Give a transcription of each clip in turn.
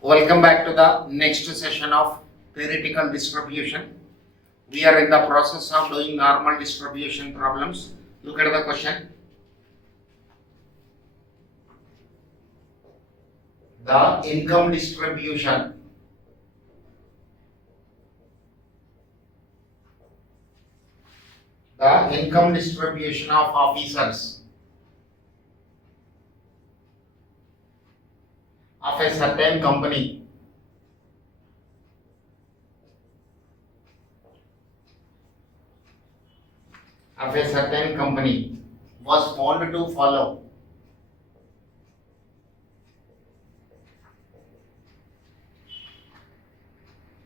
Welcome back to the next session of theoretical distribution. We are in the process of doing normal distribution problems. Look at the question. The income distribution of officers of a certain company was found to follow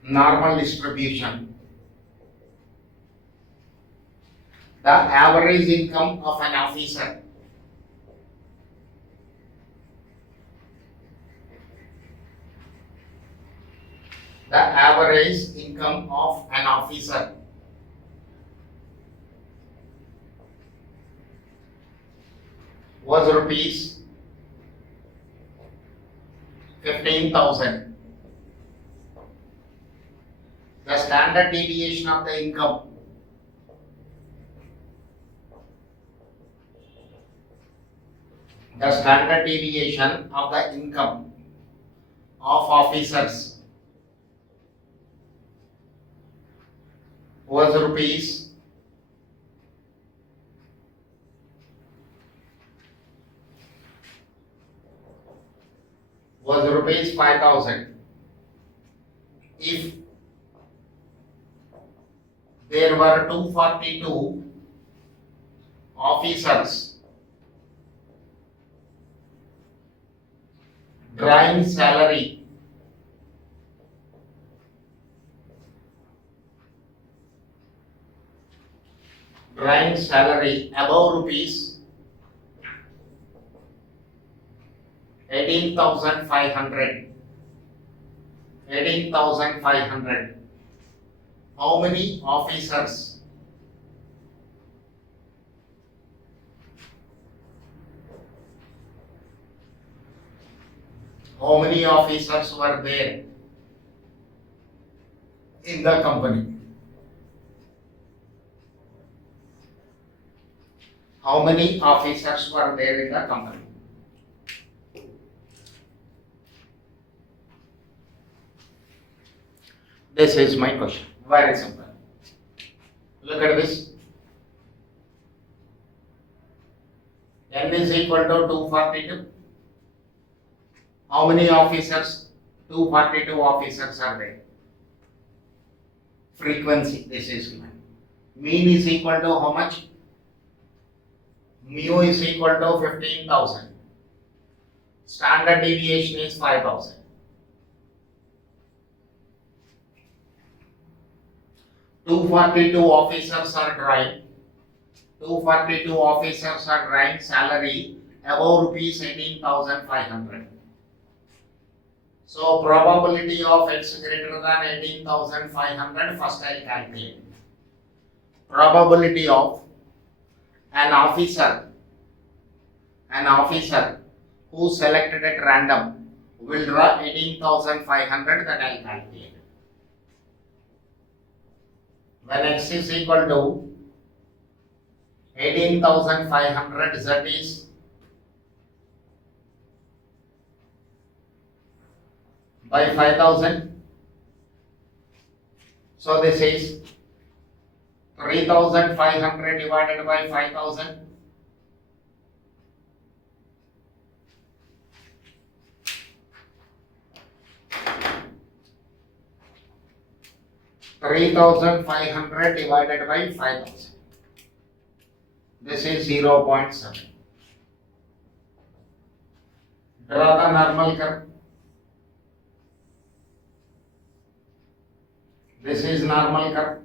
normal distribution. The average income of an officer was rupees 15,000. The standard deviation of the income of officers was rupees 5,000. If there were 242 officers drawing salary above rupees 18,500. How many officers were there in the company? How many officers were there in the company? This is my question. Very simple. Look at this. N is equal to 242. How many officers? 242 officers are there. Frequency, this is given. Mean is equal to how much? Mu is equal to 15,000. Standard deviation is 5,000. Two 42 officers are drawing salary above rupees 18,500. So probability of X greater than 18,500, first I will calculate. Probability of an officer who selected at random will draw 18,500, that I will calculate. When X is equal to 18,500, that is by 5,000. So this is 3,500 divided by 5,000. $3,500 divided by 5,000. This is 0.7. Draw the normal curve. This is normal curve.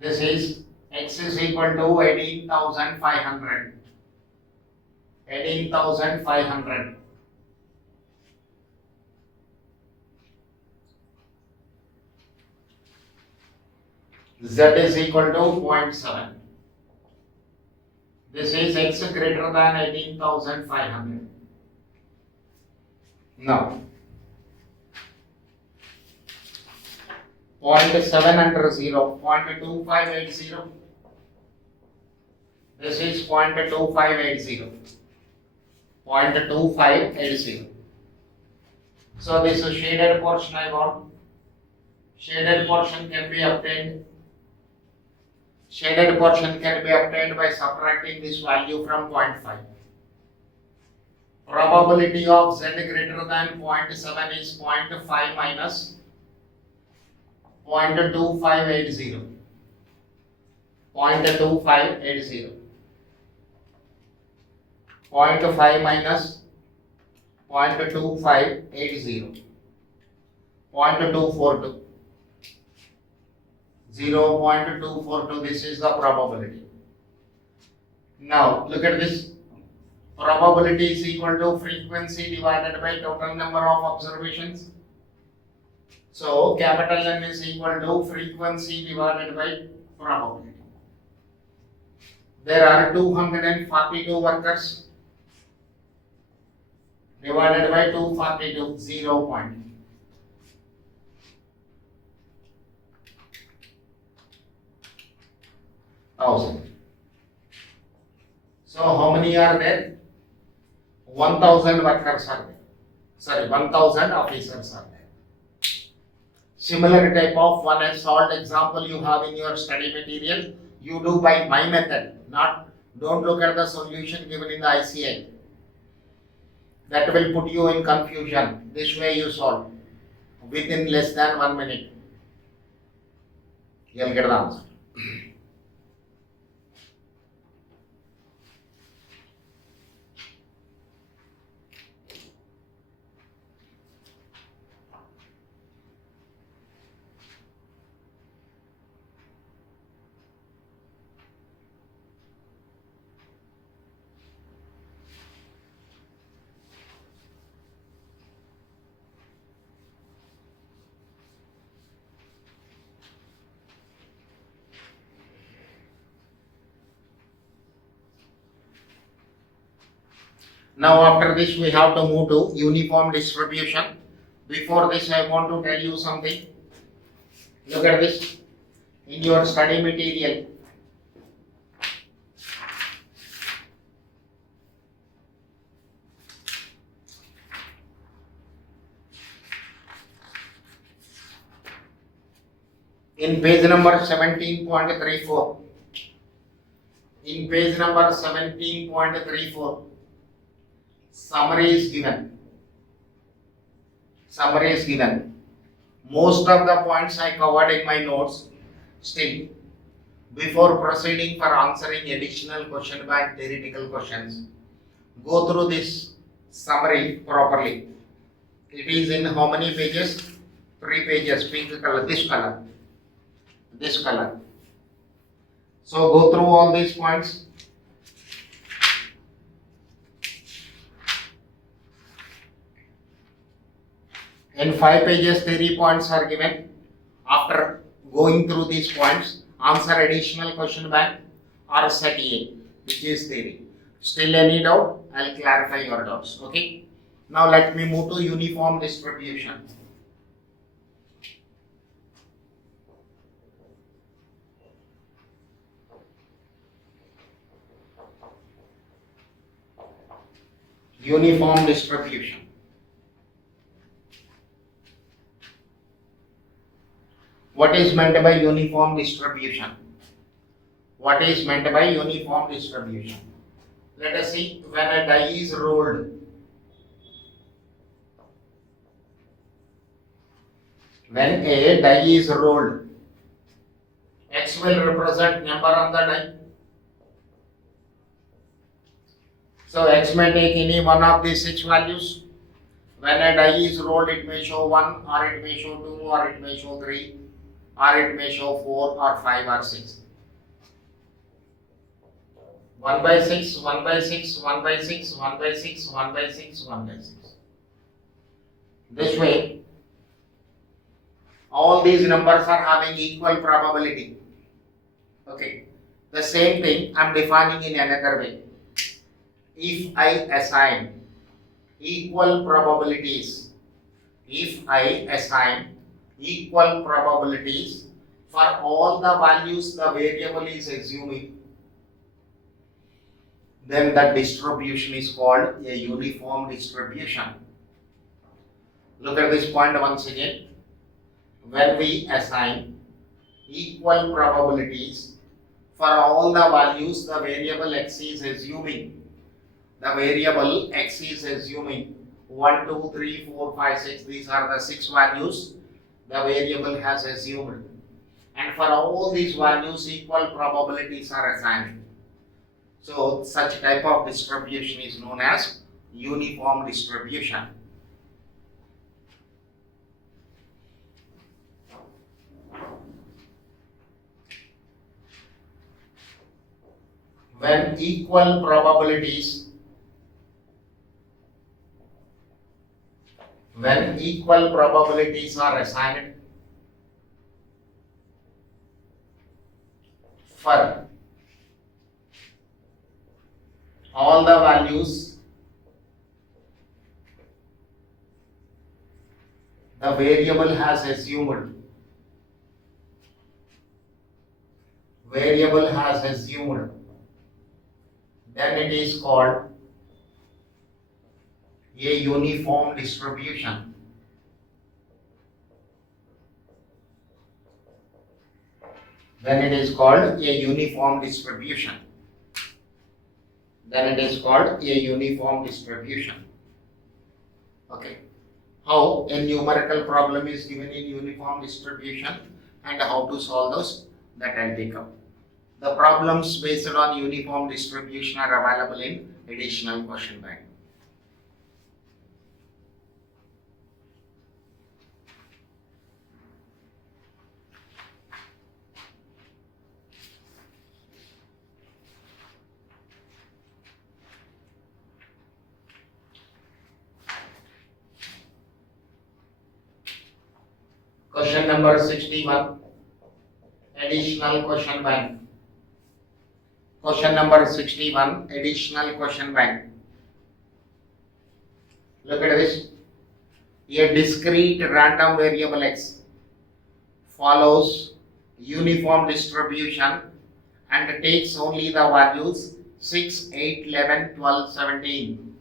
This is X is equal to 18,500. 18,500. Z is equal to 0.7. This is X greater than 18,500. Now 0.7 under 0, 0.2580. This is 0.2580. 0.2580. So this is shaded portion I want. Shaded portion can be obtained. Shaded portion can be obtained by subtracting this value from 0.5. Probability of z greater than 0.7 is 0.5 minus 0.2580. 0.2580. 0.5 minus 0.2580. 0.242. 0.242. This is the probability. Now look at this. Probability is equal to frequency divided by total number of observations. So capital N is equal to frequency divided by probability. There are 242 workers divided by 242, 0 point. Thousand. So how many are there? 1000 workers are there. Sorry, 1000 officers are there. Similar type of one as solved example you have in your study material. You do by my method. Don't look at the solution given in the ICI. That will put you in confusion. This way you solve within less than 1 minute. You'll get the answer. Now after this we have to move to uniform distribution. Before this I want to tell you something. Look at this in your study material. In page number 17.34. In page number 17.34. Summary is given. Summary is given. Most of the points I covered in my notes. Still, before proceeding for answering additional question bank theoretical questions, go through this summary properly. It is in how many pages? 3 pages. Pink color, this color, this color. So go through all these points. In 5 pages, theory points are given. After going through these points, answer additional question bank or set A, which is theory. Still any doubt? I'll clarify your doubts. Okay. Now let me move to uniform distribution. Uniform distribution. What is meant by uniform distribution? What is meant by uniform distribution? Let us see, when a die is rolled, when a die is rolled, X will represent number on the die. So X may take any one of these 6 values. When a die is rolled, it may show 1, or it may show 2, or it may show 3, or it may show 4, or 5, or 6. 1 by 6, 1 by 6, 1 by 6, 1 by 6, 1 by 6, 1 by 6. This way, all these numbers are having equal probability. Okay. The same thing I am defining in another way. If I assign equal probabilities, if I assign equal probabilities for all the values the variable is assuming, then the distribution is called a uniform distribution. Look at this point once again. When we assign equal probabilities for all the values the variable x is assuming, the variable x is assuming 1, 2, 3, 4, 5, 6, these are the 6 values the variable has assumed, and for all these values equal probabilities are assigned. So such type of distribution is known as uniform distribution. When equal probabilities are assigned for all the values the variable has assumed, then it is called a uniform distribution. Then it is called a uniform distribution. Okay. How a numerical problem is given in uniform distribution and how to solve those, that I'll take up. The problems based on uniform distribution are available in additional question bank. Question number 61, additional question bank. Question number 61, additional question bank. Look at this. A discrete random variable x follows uniform distribution and takes only the values 6, 8, 11, 12, 17.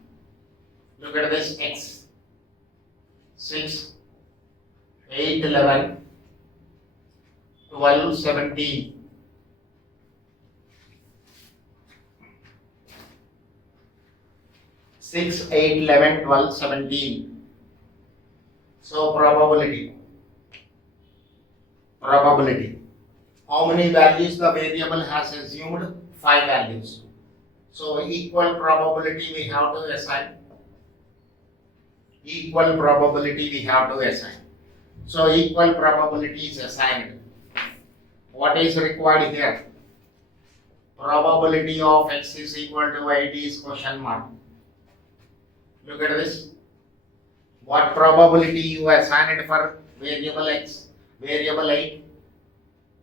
Look at this x. 6, 8, 11, 12, 17. Six, 8, 11, 12, 17. So probability. How many values the variable has assumed? 5 values. So equal probability we have to assign. So equal probability is assigned. What is required here? Probability of x is equal to 8 is question mark. Look at this. What probability you assigned for variable x? Variable 8.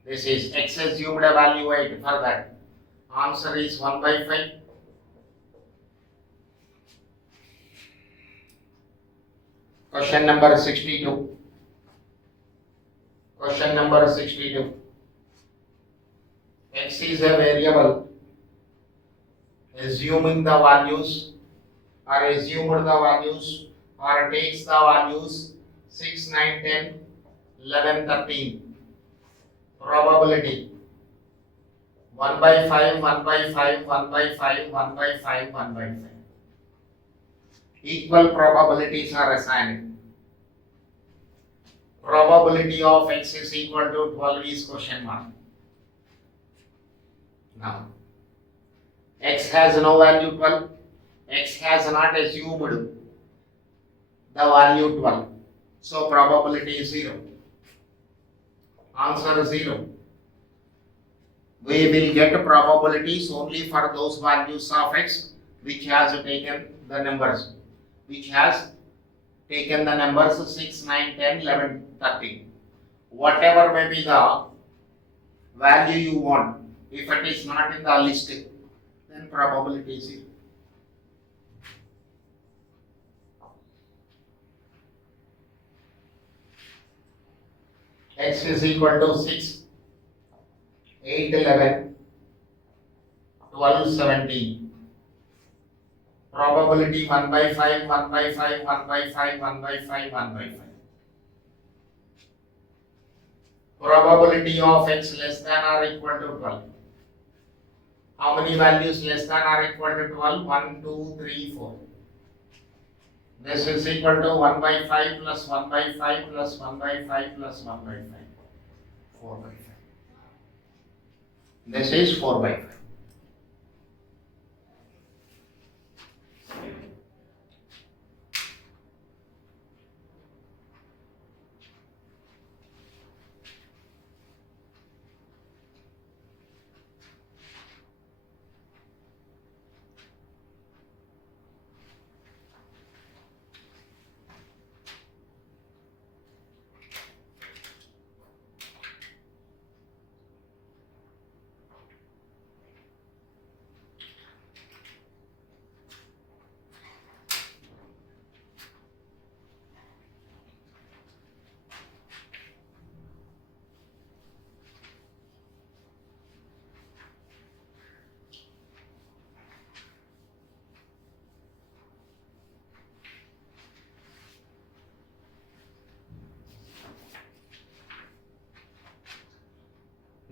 This is x assumed a value 8 for that. Answer is 1 by 5. Question number 62. X is a variable assuming the values or takes the values 6, 9, 10, 11, 13. Probability 1 by 5, 1 by 5, 1 by 5, 1 by 5, 1 by 5. Equal probabilities are assigned. Probability of x is equal to 12 is question mark. Now, x has no value 12. X has not assumed the value 12. So probability is 0. Answer 0. We will get probabilities only for those values of x which has taken the numbers. 6, 9, 10, 11, 13. Whatever may be the value you want, if it is not in the list, then probability is 0. x is equal to 6, 8, 11, 12, 17. Probability 1 by 5, 1 by 5, 1 by 5, 1 by 5, 1 by 5. Probability of x less than or equal to 12. How many values less than or equal to 12? 1, 2, 3, 4. This is equal to 1 by 5 plus 1 by 5 plus 1 by 5 plus 1 by 5. 4 by 5. This is 4 by 5.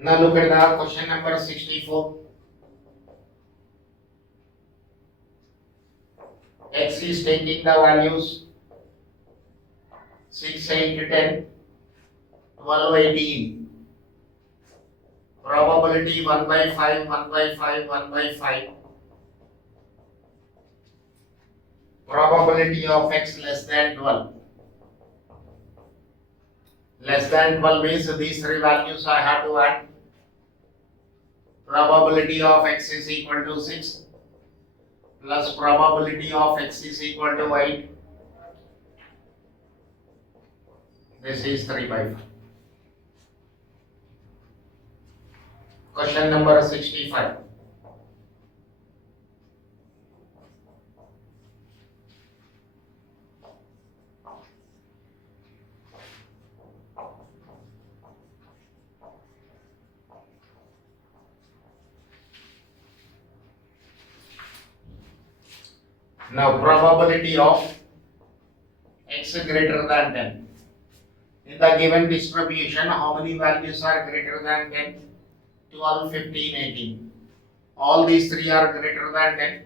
Now look at the question number 64. X is taking the values 6, 8, 10, 12, 18. Probability 1 by 5, 1 by 5, 1 by 5. Probability of x less than 12. Less than 12 means these three values I have to add. Probability of x is equal to 6 plus probability of x is equal to 8. This is 3 by 5. Question number 65. Now probability of x greater than 10. In the given distribution, how many values are greater than 10? 12, 15, 18. All these three are greater than 10.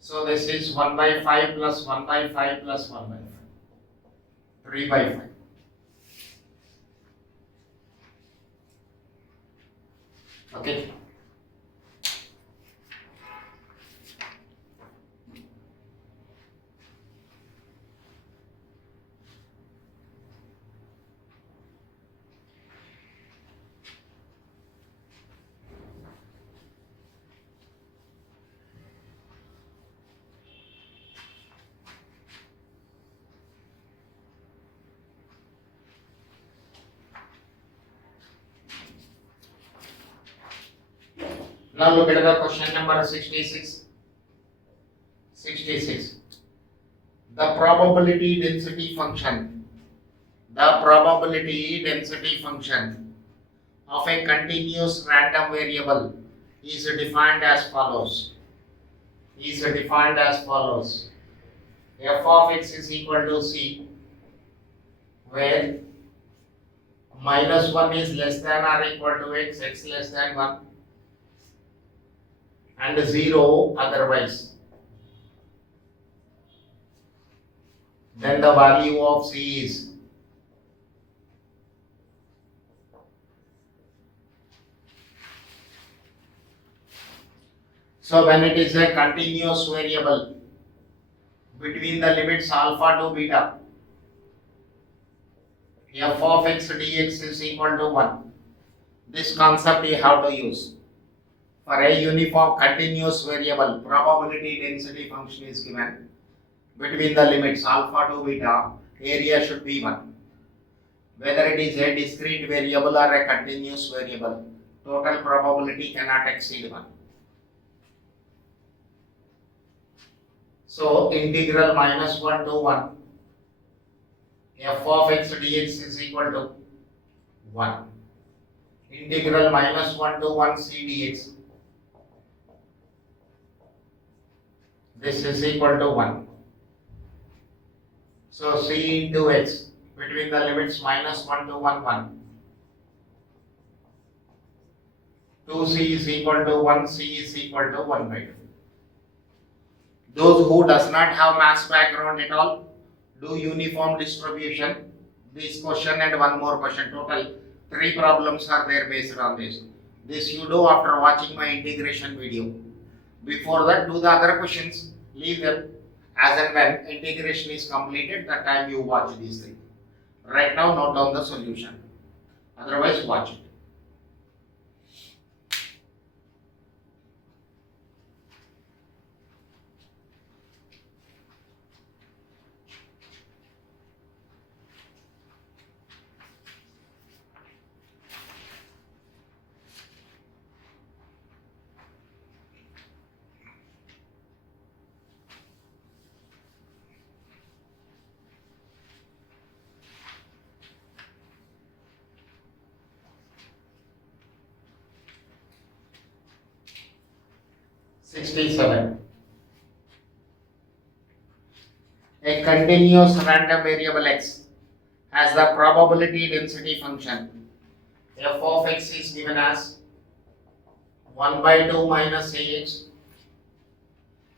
So this is 1 by 5 plus 1 by 5 plus 1 by 5. 3 by 5. Okay. Now look at the question number 66. 66. The probability density function. The probability density function of a continuous random variable is defined as follows. F of x is equal to c, where minus 1 is less than or equal to x, x less than 1, and 0 otherwise. Then the value of c is so when it is a continuous variable between the limits alpha to beta, f of x dx is equal to 1. This concept you have to use. For a uniform continuous variable, probability density function is given between the limits alpha to beta, area should be 1. Whether it is a discrete variable or a continuous variable, total probability cannot exceed 1. So integral minus 1 to 1 f of x dx is equal to 1. Integral minus 1 to 1 c dx. This is equal to 1. So c into x between the limits minus 1 to 1, 1. 2c is equal to 1, c is equal to 1 by 2. Those who does not have maths background at all, do uniform distribution. This question and one more question. Total 3 problems are there based on this. This you do after watching my integration video. Before that, do the other questions. Leave them as and when integration is completed. That time you watch these 3. Right now, note down the solution. Otherwise, watch it. '67. A continuous random variable x has the probability density function f of x is given as 1 by 2 minus ax,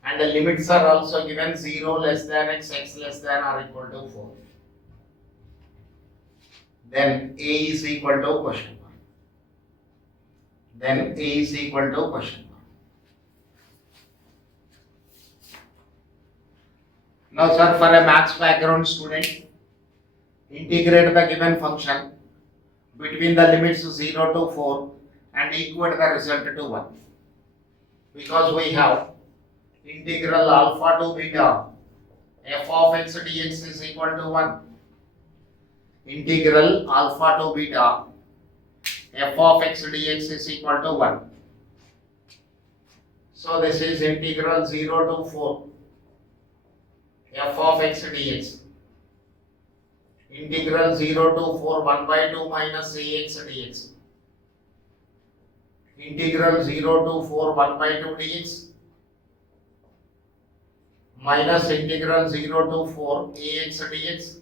and the limits are also given 0 less than x, x less than or equal to 4. Then a is equal to question mark. Then a is equal to question mark. Now sir, for a maths background student, integrate the given function between the limits 0 to 4 and equate the result to 1. Because we have integral alpha to beta f of x dx is equal to 1. Integral alpha to beta f of x dx is equal to 1. So this is integral 0 to 4 f of x dx. Integral 0 to 4 1 by 2 minus ax dx. Integral 0 to 4 1 by 2 dx minus integral 0 to 4 ax dx.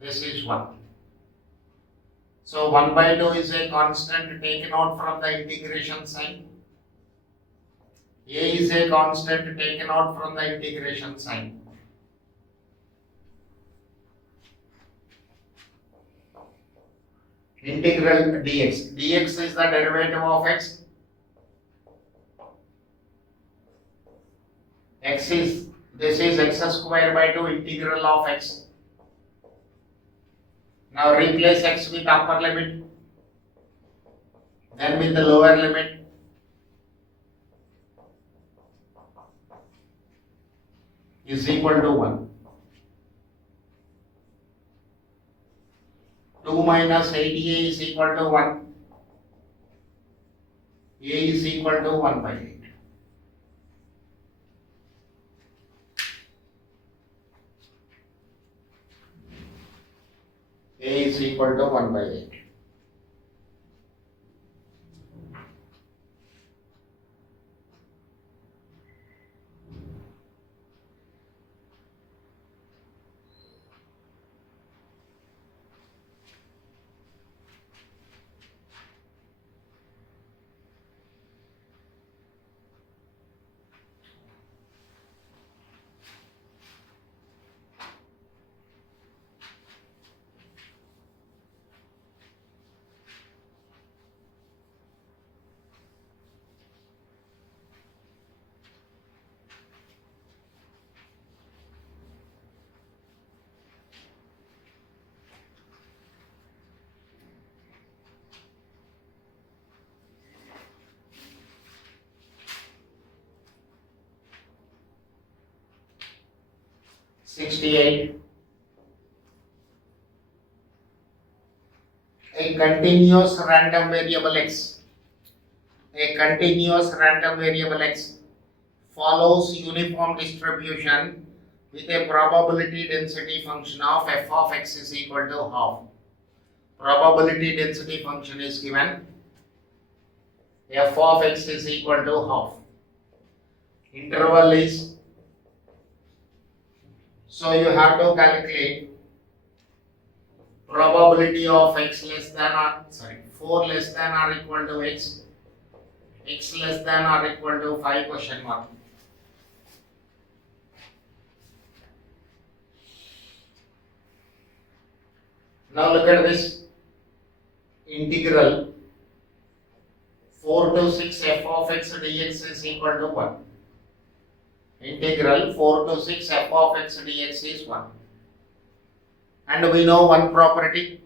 This is 1. So 1 by 2 is a constant taken out from the integration sign. A is a constant taken out from the integration sign. Integral dx. Dx is the derivative of x. X is, this is x square by 2 integral of x. Now replace x with upper limit, then with the lower limit. Is equal to 1. 2 minus 8a is equal to 1. A is equal to 1 by 8. A is equal to 1 by 8. '68. A continuous random variable x. A continuous random variable x follows uniform distribution with a probability density function of f of x is equal to half. probability density function is given. F of x is equal to half. Interval is, so you have to calculate probability of x less than or 4 less than or equal to x, x less than or equal to 5 question mark. Now look at this integral 4 to 6 f of x dx is equal to 1. Integral 4 to 6 f of x dx is 1. And we know one property.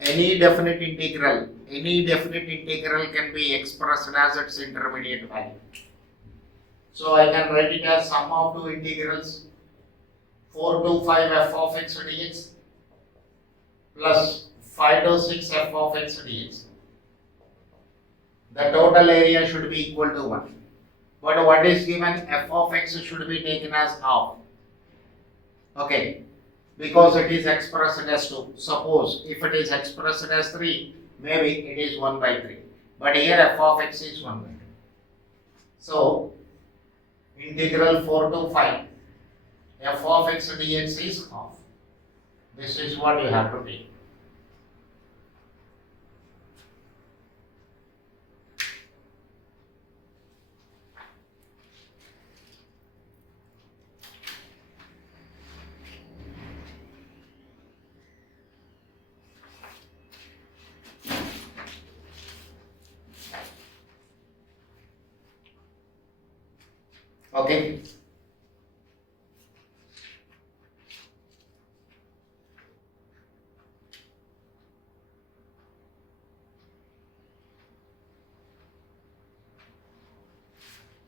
Any definite integral can be expressed as its intermediate value. So I can write it as sum of two integrals 4 to 5 f of x dx plus 5 to 6 f of x dx. The total area should be equal to 1. But what is given? F of x should be taken as half. Okay. Because it is expressed as 2. Suppose if it is expressed as 3, maybe it is 1 by 3. But here f of x is 1 by 2. So, integral 4 to 5, f of x dx is half. This is what you have to take. Okay.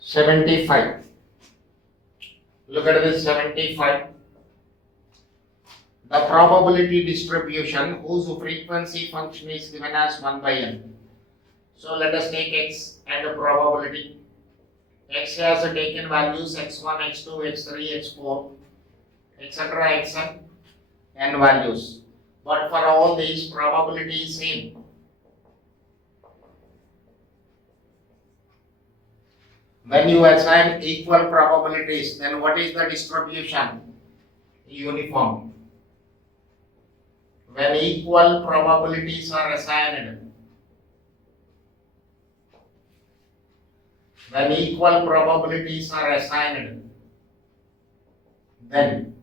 $75. Look at this 75. The probability distribution whose frequency function is given as 1 by n. So let us take x and the probability. X has taken values x1, x2, x3, x4, etc. xn, n values. But for all these, probability is same. When you assign equal probabilities, then what is the distribution? Uniform. When equal probabilities are assigned, then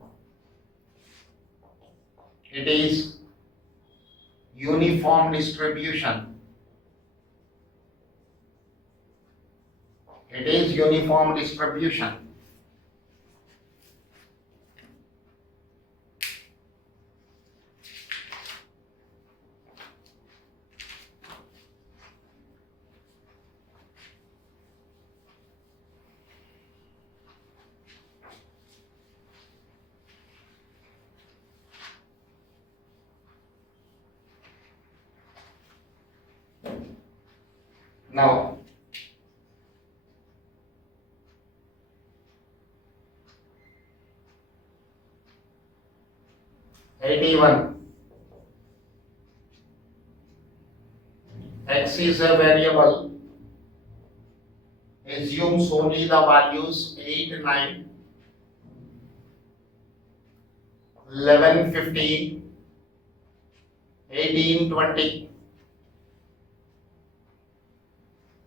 it is uniform distribution. It is uniform distribution. Now, x is a variable, assumes only the values 8, 9, 11, 15, 18, 20.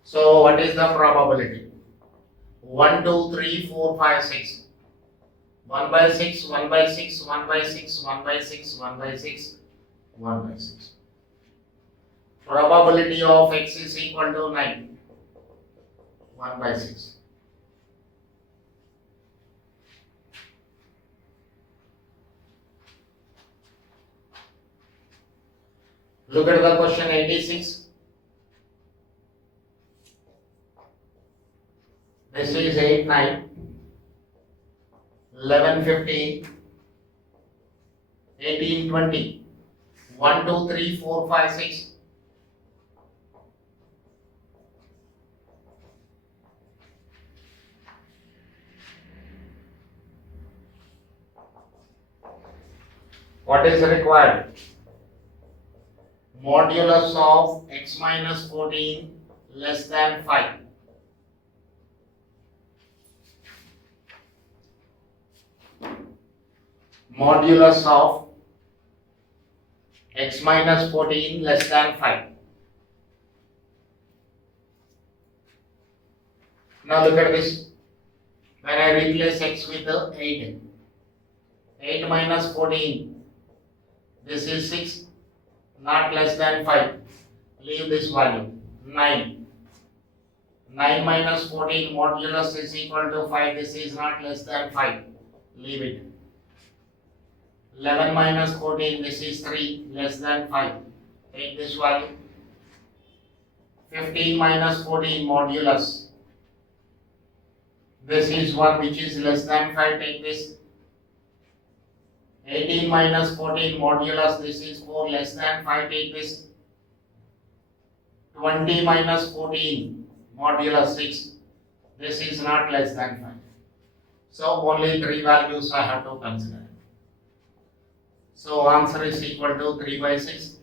So what is the probability? 1, 2, 3, 4, 5, 6. 1 by 6, 1 by 6, 1 by 6, 1 by 6, 1 by 6, 1 by 6. Probability of x is equal to 9. 1 by 6. Look at the question 86. This is 8, 9, 11, 15, 18, 20. 1, 2, 3, 4, 5, 6. What is required? modulus of x minus 14 less than 5. Modulus of x minus 14 less than 5. Now look at this. When I replace x with 8, 8 minus 14, this is 6, not less than 5. Leave this value, 9. 9 minus 14 modulus is equal to 5, this is not less than 5. Leave it. 11 minus 14, this is 3, less than 5. Take this value. 15 minus 14 modulus. This is 1 which is less than 5, take this. 18 minus 14 modulus, this is 4 less than 5, take this. 20 minus 14 modulus 6, this is not less than 5. So only 3 values I have to consider. So answer is equal to 3 by 6,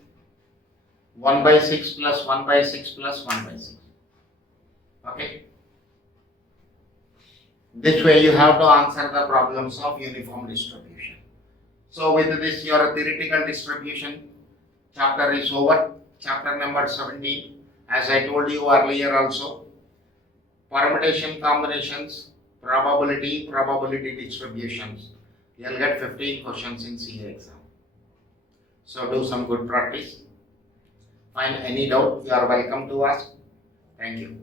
1 by 6 plus 1 by 6 plus 1 by 6. Okay. This way you have to answer the problems of uniform distribution. So with this your theoretical distribution chapter is over. Chapter number 17. As I told you earlier also, permutation combinations, probability distributions. You'll get 15 questions in CA exam. So do some good practice. Find any doubt, you are welcome to ask. Thank you.